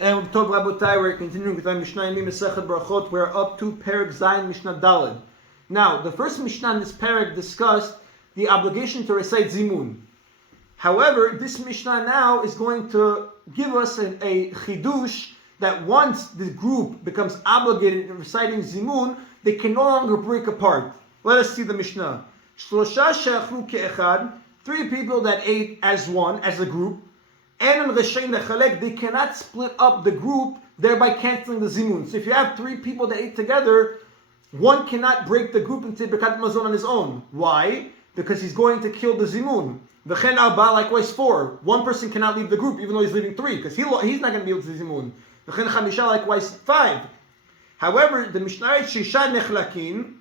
And Tov Rabotai, we're continuing with our Mishna Yomi Masechet Berachot. We're up to Perek Zayin Mishnah Daled. Now, the first Mishnah in this Perek discussed the obligation to recite Zimun. However, this Mishnah now is going to give us a chidush that once the group becomes obligated in reciting Zimun, they can no longer break apart. Let us see the Mishnah. Shlosha she'achlu ke'echad, 3 people that ate as one, as a group. And they cannot split up the group, thereby canceling the zimun. So if you have 3 people that ate together, one cannot break the group into Birkat Mazon on his own. Why? Because he's going to kill the zimun. V'chen arba, likewise 4. One person cannot leave the group, even though he's leaving 3, because he's not going to be able to do zimun. V'chen chamisha, likewise 5. However, the Mishnah shisha nechlakin,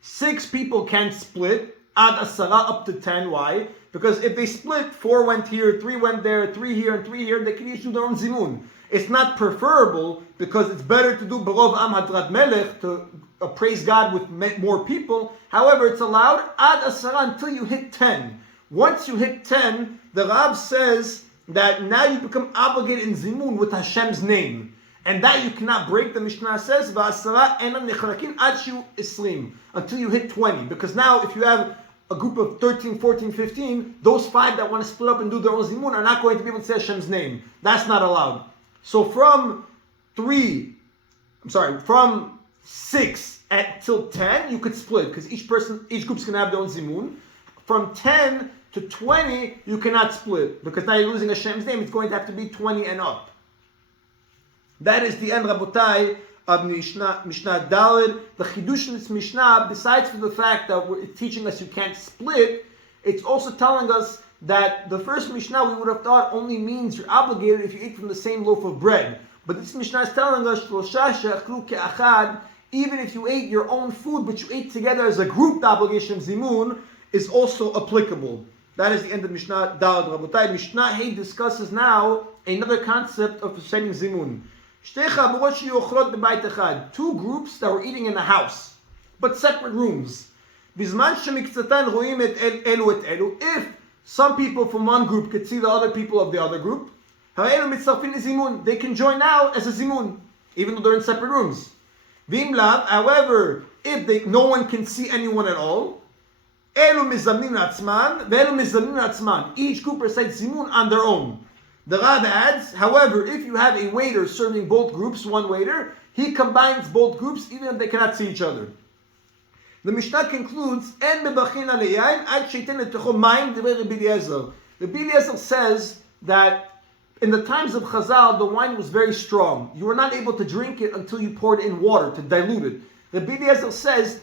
6 people can split, ad asara, up to 10. Why? Because if they split, 4 went here, 3 went there, 3 here, and 3 here, they can each do their own zimun. It's not preferable because it's better to do berov am hadrat melech, to praise God with more people. However, it's allowed ad asara until you hit 10. Once you hit 10, the Rab says that now you become obligated in zimun with Hashem's name. And that you cannot break. The Mishnah says, v'asara enan nechalakin ad shu isrim, until you hit 20. Because now if you have a group of 13, 14, 15, those 5 that want to split up and do their own zimun are not going to be able to say Hashem's name. That's not allowed. So from 6 till 10, you could split, because each group's going to have their own zimun. From 10 to 20, you cannot split, because now you're losing Hashem's name. It's going to have to be 20 and up. That is the end, Rabotai, of Mishnah Daled. The Chidush in this Mishnah, besides for the fact that it's teaching us you can't split, it's also telling us that the first Mishnah we would have thought only means you're obligated if you eat from the same loaf of bread. But this Mishnah is telling us, even if you ate your own food, but you ate together as a group, the obligation of Zimun is also applicable. That is the end of Mishnah Daled, Rabotai. Mishnah Hey discusses now another concept of reciting Zimun. 2 groups that were eating in a house, but separate rooms. If some people from one group could see the other people of the other group, they can join now as a zimun, even though they're in separate rooms. However, if no one can see anyone at all, each group recites zimun on their own. The Rab adds, however, if you have a waiter serving both groups, one waiter, he combines both groups even if they cannot see each other. The Mishnah concludes, Rabbi Eliezer says that in the times of Chazal, the wine was very strong. You were not able to drink it until you poured in water to dilute it. Rabbi Eliezer says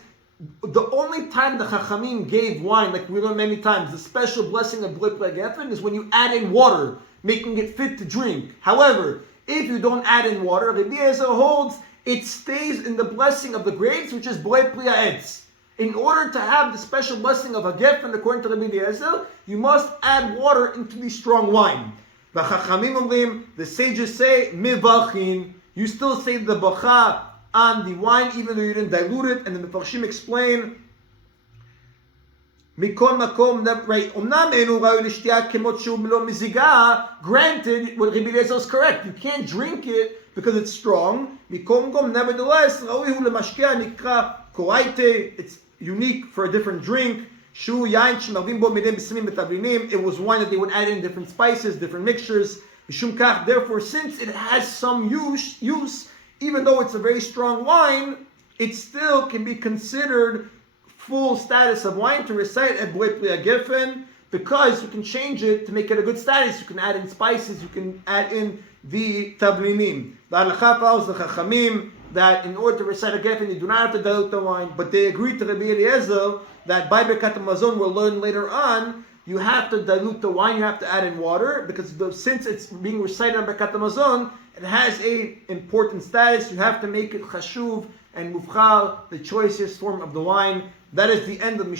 the only time the Chachamim gave wine, like we learned many times, the special blessing of Blei Plei Geffen is when you add in water, making it fit to drink. However, if you don't add in water, Rabbi Eliezer holds it stays in the blessing of the grapes, which is Blei Plei Ha'etz. In order to have the special blessing of a geffen, according to Rabbi Eliezer, you must add water into the strong wine. The sages say, Mivachin, you still say the bacha on the wine, even though you didn't dilute it. And then the Farshim explain, granted, what Rabbi Eliezer is correct. You can't drink it because it's strong. Nevertheless, it's unique for a different drink. It was wine that they would add in different spices, different mixtures. Therefore, since it has some use, even though it's a very strong wine, it still can be considered full status of wine to recite at Blei Plei Geffen, because you can change it to make it a good status. You can add in spices, you can add in the tablinim. The halacha follows the chachamim that in order to recite a geffen, you do not have to dilute the wine, but they agreed to Rabbi Eliezer that by Birkat Hamazon, we'll learn later on, you have to dilute the wine, you have to add in water, because since it's being recited on Birkat Hamazon, it has a important status. You have to make it chashuv and mufchal, the choicest form of the wine. That is the end of Mishnah.